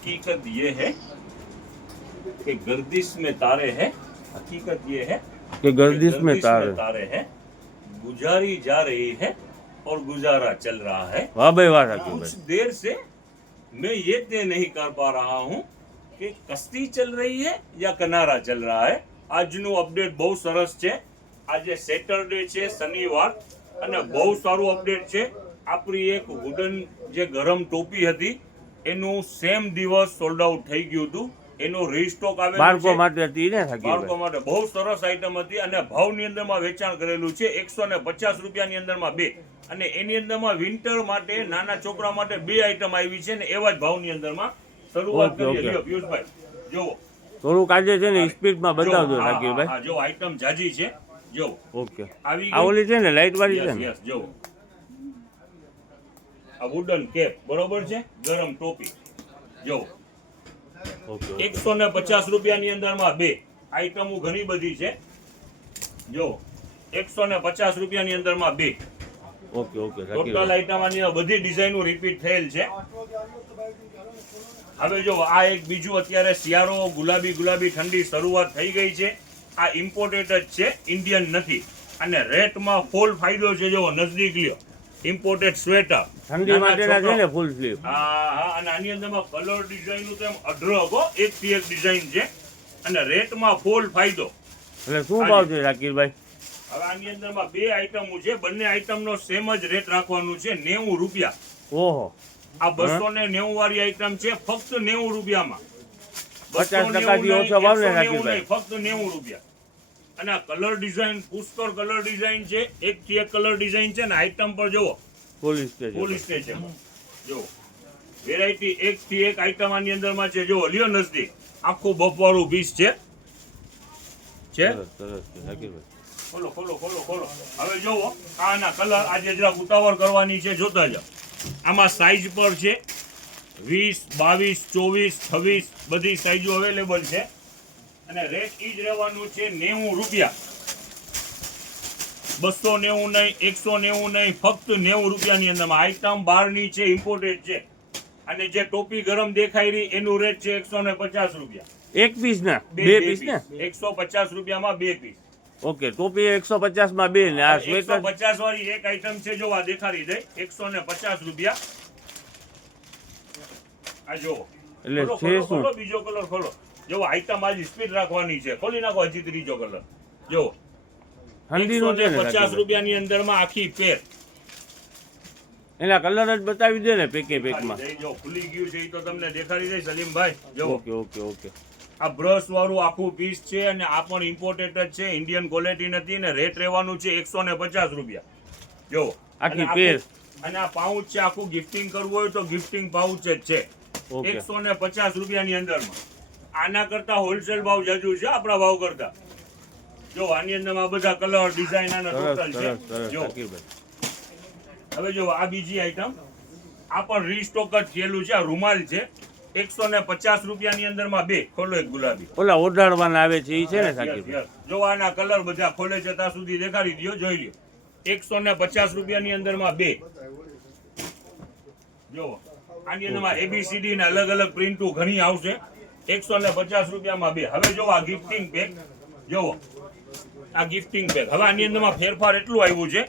हकीकत ये है कि गर्दिश में तारे हैं, हकीकत ये है कि गर्दिश में तारे तारे हैं, गुजारी जा रही है और गुजारा चल रहा है। वाह भाई वाह शाकिर कुछ भाई देर से मैं ये तय नहीं कर पा रहा हूँ કે કસ્તી ચલ રહી है या કિનારા ચલ रहा है। આજનું અપડેટ બહુ સરસ છે। આજે સેટરડે છે, શનિવાર, અને બહુ સારું અપડેટ છે। આપણી એક વુડન જે ગરમ ટોપી હતી એનું સેમ દિવસ સોલ્ડ આઉટ થઈ ગયું હતું। એનો રીસ્ટોક આવેલો બાળકો છે માટે હતી ને શાકિર બાળકો ભાઈ માટે। બહુ સરસ આઈટમ હતી અને ભાવની અંદરમાં વેચાણ કરેલું છે 150 રૂપિયાની અંદરમાં બે, અને એની અંદરમાં વિન્ટર માટે નાના છોકરા માટે બે આઈટમ આવી છે ને એવા જ ભાવની અંદરમાં શરૂઆત ઓકે, કરીએ। ઓકે. લ્યો પિયુષભાઈ જોવો, થોડુંક આજે છે ને સ્પીડમાં જો, બતાવજો હા, શાકિર હા, ભાઈ હા, જો આઈટમ જાજી છે, જો ઓકે આવી આ ઓલી છે ને લાઈટ વાળી છે યસ ને યસ જો આ વુડન કેપ બરોબર છે, ગરમ ટોપી જો ઓકે 150 રૂપિયાની અંદરમાં બે આઈટમો ઘણી બધી છે। જો 150 રૂપિયાની અંદરમાં બે ઓકે ઓકે શાકિર ટોટલ ભાઈ આઈટમની બધી ડિઝાઇનો રિપીટ થયેલ છે। હવે જો આ એક બીજું અત્યારે શિયાળો ગુલાબી ગુલાબી ઠંડી શરૂઆત થઈ ગઈ છે। આ ઇમ્પોર્ટેડ જ છે, ઇન્ડિયન નથી, અને રેટમાં ફૂલ ફાયદો છે। જો નજદીક લ્યો, ઇમ્પોર્ટેડ સ્વેટર ઠંડી માટેના છે ને ફૂલ સ્લીવ હા હા, અને આની અંદરમાં કલર ડિઝાઇન તો એમ અઢળક હો, એકથી એક ડિઝાઇન છે, અને રેટમાં ફૂલ ફાયદો। એટલે શું ભાવ છે શાકિર ભાઈ હવે આની અંદરમાં બે આઈટમો છે, બંને આઈટમનો સેમ જ રેટ રાખવાનું છે 90 રૂપિયા। ઓહો આ 290 વાળી આઈટમ છે, ફક્ત 90 રૂપિયામાં। 50% થી ઓછો ભાવ ને શાકિર ભાઈ ફક્ત 90 રૂપિયા। અને આ કલર ડિઝાઇન પુષ્કળ કલર ડિઝાઇન છે, એકથી એક કલર ડિઝાઇન છે, ને આઈટમ પર જુઓ પોલીસ સ્ટેશન પોલીસ સ્ટેશન જો વેરાયટી એકથી એક આઈટમ આની અંદરમાં છે। જો લ્યો નજદીક, આખું બફવાળું પીસ છે સરસ સરસ છે શાકિર ભાઈ ખોલો ખોલો ખોલો ખોલો। હવે જોવો આના કલર આજે જરાક ઉતાવળ કરવાની છે, જોતા જાઓ। આમાં સાઈઝ પર છે 20, 22, 24, 26 બધી સાઈઝો અવેલેબલ છે, અને રેટ ઈ જ રહેવાનું છે 90 રૂપિયા। 290 નહીં, 190 નહીં, ફક્ત 90 રૂપિયાની અંદરમાં આઈટમ બહારની છે, ઇમ્પોર્ટેડ છે। અને જે ટોપી ગરમ દેખાઈ રહી એનું રેટ છે 150 રૂપિયા। એક પીસ ના બે પીસ ને 150 રૂપિયામાં બે પીસ। ઓકે ટોપી 150 માં બે ને આ સ્વેટર 150 વાળી એક આઈટમ છે, જો આ દેખાડી દે 150 રૂપિયા। આ જો એટલે ખોલો, છે ખોલો, શું ખોલો, બીજો કલર ખોલો। જો આઈટમ આજી સ્પીડ રાખવાની છે, ખોલી નાખો હજી ત્રીજો કલર જો ઠંડીનો છે ને 150 શાકિર રૂપિયાની અંદરમાં આખી પેર। એના કલર જ બતાવી દે ને પેકે પેકમાં જો ખુલી ગયું છે એ તો તમને દેખાડી દે સલીમભાઈ જો ઓકે ઓકે ઓકે આ બ્રશ વાળું આખું પીસ છે, અને આ પણ ઇમ્પોર્ટેડ જ છે, ઇન્ડિયન ક્વોલિટી નથી, ને રેટ રહેવાનું છે 150 રૂપિયા જો। આખી અને પેર અને આ પાઉચ છે, આખું ગિફ્ટિંગ કરવું હોય તો ગિફ્ટિંગ પાઉચ જ છે ઓકે 150 રૂપિયાની અંદરમાં। આના કરતા હોલસેલ ભાવ જાજુ છે આપણા ભાવ કરતા। જો આની અંદરમાં બધા કલર ડિઝાઇન અને સરસ ટોટલ સરસ છે સરસ જો। શાકિર ભાઈ હવે જો આ બીજી આઈટમ, આ પણ રીસ્ટોક જ થયેલું છે, આ રૂમાલ છે 150 રૂપિયાની અંદરમાં બે, ખોલો એક ગુલાબી ઓલા ઓઢાડવાના આવે છે એ છે ને શાકિર યસ, ભાઈ યસ. જો આના કલર બધા ખોલે છે ત્યાં સુધી દેખાડી દો, જોઈ લ્યો 150 રૂપિયાની અંદરમાં બે જો। આની અંદરમાં ABCD ના અલગ અલગ પ્રિન્ટો ઘણી આવશે 150 રૂપિયામાં બે। હવે જો આ ગિફ્ટિંગ પેક જોવો, આ ગિફ્ટિંગ પેક હવે આની અંદરમાં ફેરફાર એટલું આવ્યું છે,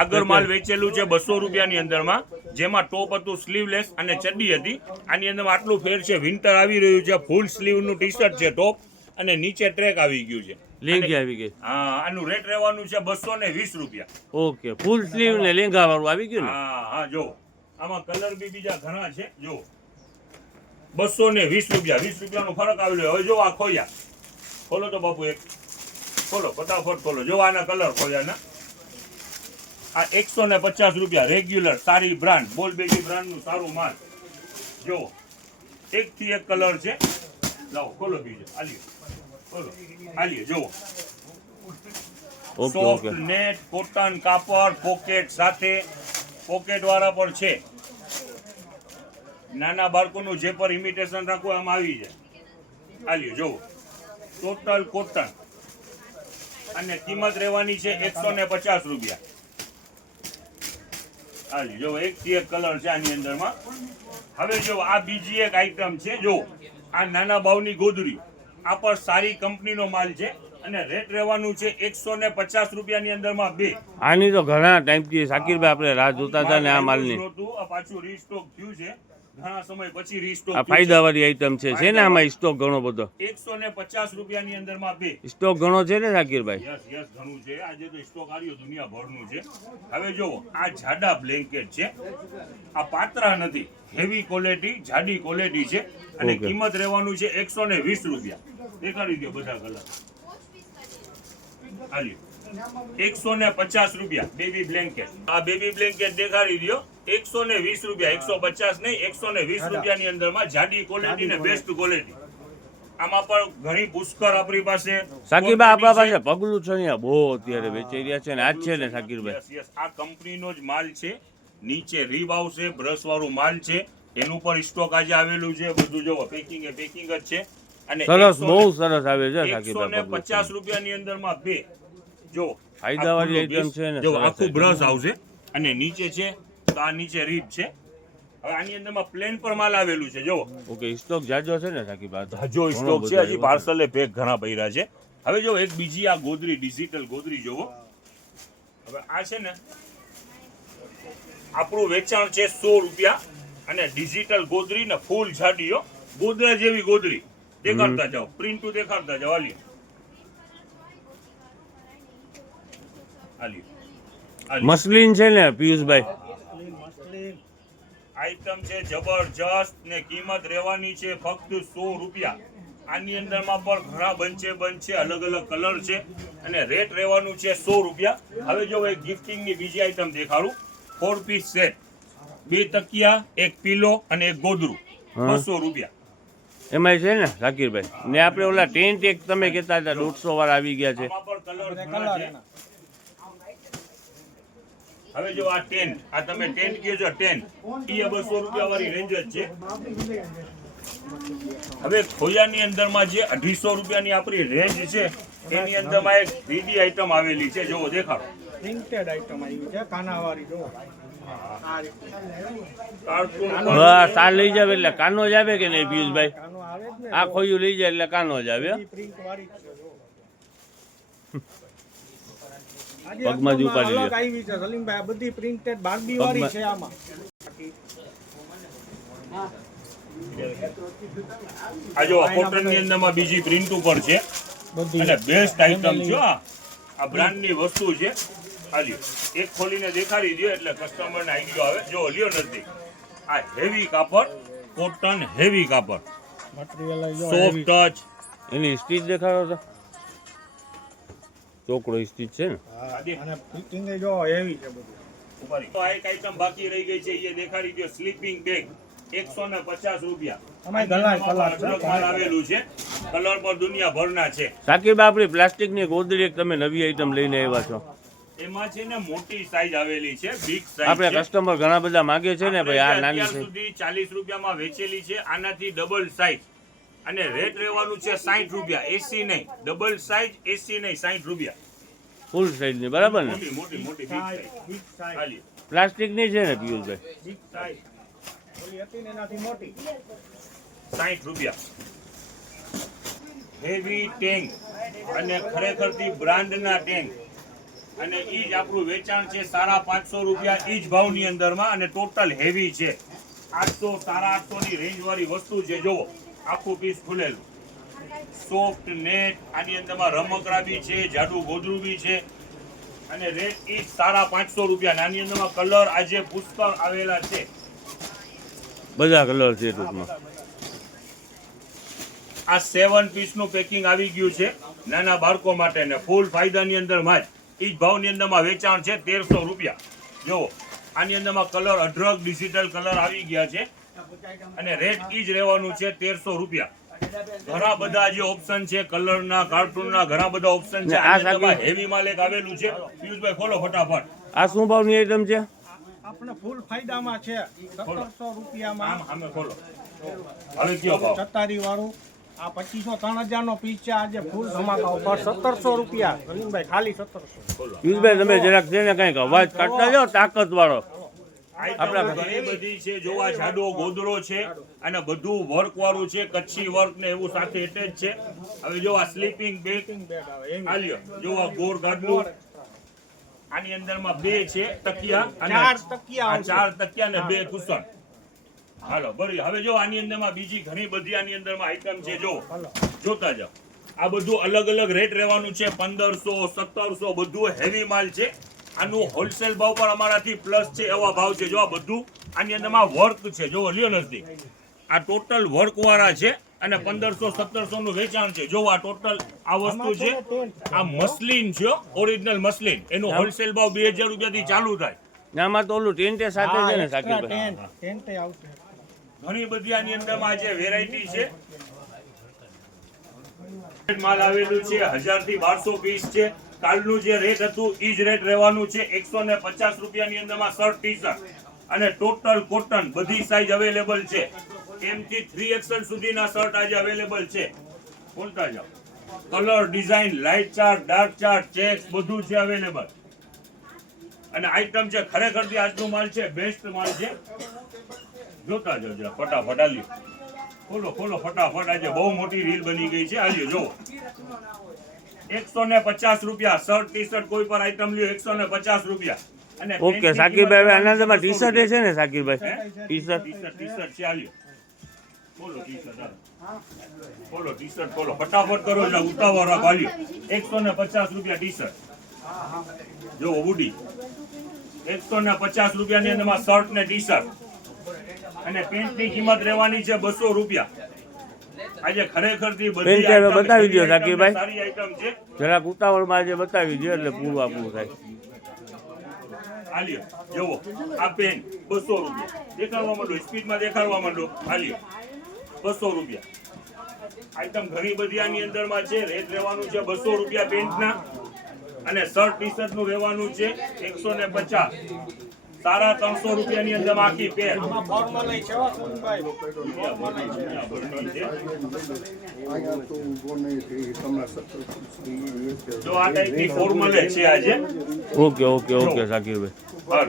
આગળ માલ વેચેલું છે 200 રૂપિયાની અંદરમાં, જેમાં ટોપ હતું સ્લીવલેસ અને ચડ્ડી હતી। આની અંદરમાં આટલું ફેર છે, વિન્ટર આવી રહ્યું છે, ફૂલ સ્લીવનું ટી શર્ટ છે ટોપ, અને નીચે ટ્રેક આવી ગયું છે। લેંગી આવી ગઈ હા, આનું રેટ રહેવાનું છે 220 રૂપિયા। ઓકે ફૂલ સ્લીવ ને લેંગા વાળું આવી ગયું ને હા હા જો આમાં કલર બી બીજા ઘણા છે જો 220 રૂપિયા, 20 રૂપિયાનો ફરક આવેલો। હવે જો આ ખોયા ખોલો તો બાપુ, એક ખોલો ફટાફટ ખોલો, જો આના કલર ખોયા ના આ 150 રૂપિયા રેગ્યુલર સારી બ્રાન્ડ, બોલ બેગી બ્રાન્ડનું સારું માલ જો એકથી એક કલર છે। લાવો ખોલો બીજો, આલ્યો ખોલો, આલ્યો જો okay soft okay net cotton કાપડ, પોકેટ સાથે, પોકેટ વાળા પણ છે। નાના બાળકોનું જે પર ઇમિટેશન રાખવું આમ આવી જાય। આલ્યો જો ટોટલ કોટન, અને કિંમત રહેવાની છે 150 રૂપિયા। આ જો એકથી એક કલર છે આની અંદરમાં. હવે જો આ બીજી એક આઈટમ છે, જો આ નાના બાવની ગોદડી, આ પર સારી કંપનીનો માલ છે અને રેટ રહેવાનું છે 150 રૂપિયાની અંદરમાં બે. આની તો ઘણા ટાઈમથી શાકીરભાઈ આપણે રાહ જોતા હતા ને આ માલની. આ પાછું રીસ્ટોક થયું છે ઘણા સમય પછી રીસ્ટોક. આ ફાયદાવાળી આઈટમ છે ને આમાં સ્ટોક ઘણો બધો. 150 રૂપિયાની અંદરમાં બે. સ્ટોક ઘણો છે ને શાકીરભાઈ? યસ ઘણું છે. આજે તો સ્ટોક આવ્યો દુનિયાભરનું છે. હવે જો આ જાડા બ્લેન્કેટ છે, આ પાતળા નથી, હેવી ક્વોલિટી, જાડી ક્વોલિટી છે અને Okay. કિંમત રહેવાનું છે 120 રૂપિયા. દેખાડી દો બધા કલર. હાલી 150 રૂપિયા બેબી બ્લેન્કેટ. આ બેબી બ્લેન્કેટ દેખાડી દો 120 રૂપિયા. 150 નહીં, 120 રૂપિયાની અંદરમાં જાડી ક્વોલિટી ને બેસ્ટ ક્વોલિટી. આમાં પણ ઘણી પુષ્કળ આપણી પાસે. શાકીરભાઈ આપણા પાસે પગલું છે ને બહુ અત્યારે વેચાઈ રહ્યા છે ને આજ છે ને શાકીરભાઈ? યસ આ કંપનીનો જ માલ છે. નીચે રીબ આવશે, બ્રશ વાળું માલ છે, એનું પણ સ્ટોક આજે આવેલું છે. બધું જો પેકિંગ જ છે અને સરસ, બહુ સરસ આવે છે શાકીરભાઈ. 150 રૂપિયાની અંદરમાં બે. જો ફાયદાવાળી આઈટમ છે ને, જો સરસ આખું item. બ્રશ આવશે અને નીચે છે તો આ નીચે રીબ છે. હવે આની અંદરમાં પ્લેન પર માલ આવેલું છે. જો ઓકે, સ્ટોક જાજો છે ને શાકીરભાઈ? જો ઘણો સ્ટોક બધો છે, હજી આવ્યો પાર્સલે પેક ઘણા પડ્યા છે. હવે જો એક બીજી આ ગોદરી, ડિજિટલ ગોદરી જોવો. હવે આ છે ને આપણું વેચાણ છે 100 રૂપિયા અને ડિજિટલ ગોદરી ને ફૂલ જાડીઓ ગોદરા જેવી ગોદરી. દેખાડતા જાઓ, પ્રિન્ટ દેખાડતા જાઓ. હાલી મસલિન છે ને પિયુષભાઈ? આઈટમ છે જબરજસ્ત ને કિંમત રહેવાની છે ફક્ત 100 રૂપિયા. આની અંદરમાં પણ ઘણા બંચ છે, અલગ અલગ કલર છે અને રેટ રહેવાનું છે 100 રૂપિયા. હવે જો એક ગિફ્ટિંગની બીજી આઈટમ દેખાડું. 4 પીસ સેટ, 2 તકિયા, 1 પીલો અને 1 ગોદરું, 200 રૂપિયા. એમાં છે ને શાકીરભાઈ? ને આપણે ઓલા ટેન્ટ એક તમે કહેતા હતા 150 વાળા આવી ગયા છે. આમાં પણ કલર ઘણા છે. હવે જો આ ટેન્ટ, આ તમે ટેન્ટ કહો છો ટેન્ટ, એ 200 રૂપિયા વાળી રેન્જ જ છે. હવે ખોયાની અંદરમાં જે 250 રૂપિયાની આપણી રેન્જ છે એની અંદરમાં એક 3D આઈટમ આવેલી છે. જોવો દેખાડો. પ્રિન્ટેડ આઈટમ આવી છે, કાનાવાળી જો. કાર્ટૂન બસ આ લઈ જાવ એટલે કાનો જ આવે કે નહીં પિયુષભાઈ? કાનો આવે જ ને, આ ખોયું લઈ જાય એટલે કાનો જ આવે. પ્રિન્ટ વાળી જ છે જો. આજે પગમાં જ ઉપાડી અલગ લ્યો. આવી છે સલીમભાઈ, આ બધી પ્રિન્ટેડ બાર્બી વાળી પગમાં. છે આમાં. આ જો કોટન ની અંદરમાં બીજી પ્રિન્ટ ઉપર છે અને બેસ્ટ આઈટમ છે. આ બ્રાન્ડની વસ્તુ છે. હાલી એક ખોલીને દેખાડી દો એટલે કસ્ટમર ને આઈડિયો આવે. જો લ્યો નથી, આ હેવી કાપડ, કોટન હેવી કાપડ, મટીરીયલ જો સોફ્ટ ટચ. એની સ્ટીચ દેખાડો તો ચોકડો સ્ટીચ છે ને? અને ફિટિંગ જો હેવી છે બધું. તો આ એક આઈટમ બાકી રહી ગઈ છે, એ દેખાડી દો. સ્લીપિંગ બેગ 150 રૂપિયા. આમાં ઘણા કલર છે. માલ આવેલું છે. કલર પણ દુનિયાભરના છે. શાકીરભાઈ આપણી પ્લાસ્ટિકની ગોદડી એક તમે નવી આઈટમ લઈને આવ્યા છો. એમાં છે ને મોટી સાઈઝ આવેલી છે, બિગ આપણે સાઈઝ. કસ્ટમર ઘણા બધા માગે છે ને ભાઈ આ નાની અત્યાર છે. સુધી 40 રૂપિયામાં વેચેલી છે. આનાથી ડબલ સાઈઝ અને રેટ રહેવાનું છે 60 રૂપિયા. એસી નહીં, ડબલ સાઈઝ, એસી નહીં, 60 રૂપિયા. ફૂલ સાઈઝની બરાબર ને? મોટી મોટી મોટી big size. બિગ સાઈઝ, ખાલી પ્લાસ્ટિકની છે ને પિયુષભાઈ? Big size. ઓલી હતી ને એનાથી મોટી. 60 રૂપિયા. હેવી ટેન્ક અને ખરેખરથી બ્રાન્ડના ટેન્ક અને ઈ જ આપણું વેચાણ છે 550 રૂપિયા ઈ જ ભાવની અંદરમાં અને ટોટલ હેવી છે. 800 850 ની રેન્જ વાળી વસ્તુ છે. જોવો આખું પીસ ખુલેલું, સોફ્ટ નેટ. આની અંદરમાં રમકડા બી છે, જાડુ ગોદરું બી છે અને રેટ ઈ જ 550 રૂપિયા. આની અંદરમાં કલર આજે પુષ્કળ આવેલા છે. બધા કલર છે ટૂંકમાં. આ 7 પીસનું પેકિંગ આવી ગયું છે નાના બાળકો માટે ને ફૂલ ફાયદાની અંદરમાં જ. ઈ જ ભાવની અંદરમાં વેચાણ છે 1300 રૂપિયા. જો આની અંદરમાં કલર અઢળક ડિજિટલ કલર આવી ગયા છે અને રેટ ઈ જ રહેવાનું છે 1300 રૂપિયા. ઘણા બધા જે ઓપ્શન છે, કલરના, કાર્ટૂનના ઘણા બધા ઓપ્શન છે. આ આની અંદરમાં હેવી માલ એક આવેલું છે. પિયુષભાઈ ખોલો ફટાફટ. આ શું ભાવની આઈટમ છે? આપણે ફૂલ ફાયદામાં છે 1700 રૂપિયામાં. આમ સામે ખોલો. હવે કયો ભાવ? ચતારી વાળું આ 2500 3000 નો પીસ છે. આજે ફૂલ ધમાકા ઉપર 1700 રૂપિયા. સલીમભાઈ ખાલી 1700. ખોલો. પિયુષભાઈ તમે જરાક છે ને કંઈક અવાજ કાઢતા જાઓ તાકત વાળો. આઈટમ ઘણી બધી છે, જોવા જાડો ગોદડો છે અને બધું વર્ક વાળું છે, કચ્છી વર્ક ને એવું સાથે એટેચ છે. હવે જો આ સ્લીપિંગ બેગ આલ્યો, જો આ ગોળ ગાડલું, આની અંદરમાં 2 છે તકિયા અને 4 તકિયા આવશે. 4 તકિયા ને 2 કુશન. હાલો બરી. હવે જો આની અંદરમાં બીજી ઘણી બધી આની અંદરમાં આઈટમ છે, જો જોતા જાઓ. આ બધું અલગ અલગ રેટ રહેવાનું છે, 1500 1700 બધું હેવી માલ છે. આનું હોલસેલ ભાવ પર અમારાથી પ્લસ છે એવા ભાવ છે. જો આ બધું આની અંદરમાં વર્ક છે, જો લ્યો નજદીક. આ ટોટલ વર્ક વાળા છે અને 1500 1700 નું વેચાણ છે. જો આ ટોટલ આ વસ્તુ છે, આ મસલિન છે, ઓરિજિનલ મસલિન. એનો હોલસેલ ભાવ 2000 રૂપિયાથી ચાલુ થાય. આમાં તો ઓલું ટેન્ટે સાથે છે ને એક્સ્ટ્રા શાકીરભાઈ? ટેન્ટ આવશે. ઘણી બધી આની અંદરમાં જે વેરાયટી છે, માલ આવેલું છે. 1000 થી 1200 પીસ છે. કાલનું જે રેટ હતું ઈ જ રેટ રહેવાનું છે. 150 રૂપિયાની અંદરમાં શર્ટ ટી શર્ટ અને ટોટલ કોટન બધી સાઈઝ અવેલેબલ છે. M થી 3XL સુધીના શર્ટ આજે અવેલેબલ છે. બોલતા જાઓ. Colour, design, light chart, dark chart, checks બધું છે અવેલેબલ. અને આઈટમ છે ખરેખર આજનો માલ છે, બેસ્ટ માલ છે. જોતા જાઓ જરા ફટાફટ આલ્યો. ખોલો ખોલો ફટાફટ. આજે બહુ મોટી રીલ બની ગઈ છે. આલ્યો જો 150 રૂપિયા શર્ટ ટી શર્ટ કોઈ પણ આઈટમ લ્યો 150 રૂપિયા. અને ઓકે શાકીરભાઈ, હવે આનંદમાં ટી શર્ટ છે ને શાકીરભાઈ? ટી શર્ટ ટી શર્ટ છે આલ્યો. ખોલો ટી શર્ટ ખોલો ટી શર્ટ ખોલો ફટાફટ કરો એટલે ઉતાવળ રાખ. આલ્યો 150 રૂપિયા ટી શર્ટ. જો વુડી 150 રૂપિયાની અંદરમાં શર્ટ ને ટી શર્ટ અને પેન્ટની કિંમત રહેવાની છે 200 રૂપિયા. આજે ખરેખર થી બધી પેન્ટ હવે બતાવી દો શાકીરભાઈ. સારી આઈટમ છે. જરાક ઉતાવળમાં આજે બતાવી દો એટલે પૂરું થાય. આલ્યો જોવો આ પેન 200 રૂપિયા. દેખાડવા માંડો, સ્પીડમાં દેખાડવા માંડો. આલ્યો 200 રૂપિયા. આઈટમ ઘણી બધી આની અંદરમાં છે. રેટ રહેવાનું છે 200 રૂપિયા પેન્ટના અને શર્ટ ટી શર્ટ નું રહેવાનું છે 150. સારા 300 રૂપિયાની અંદર આખી પેર. આમાં ફોર્મલ છે વાસુભાઈ. જો આ ટાઈપની ફોર્મલ છે આજે. ઓકે ઓકે ઓકે શાકીરભાઈ. હાલ.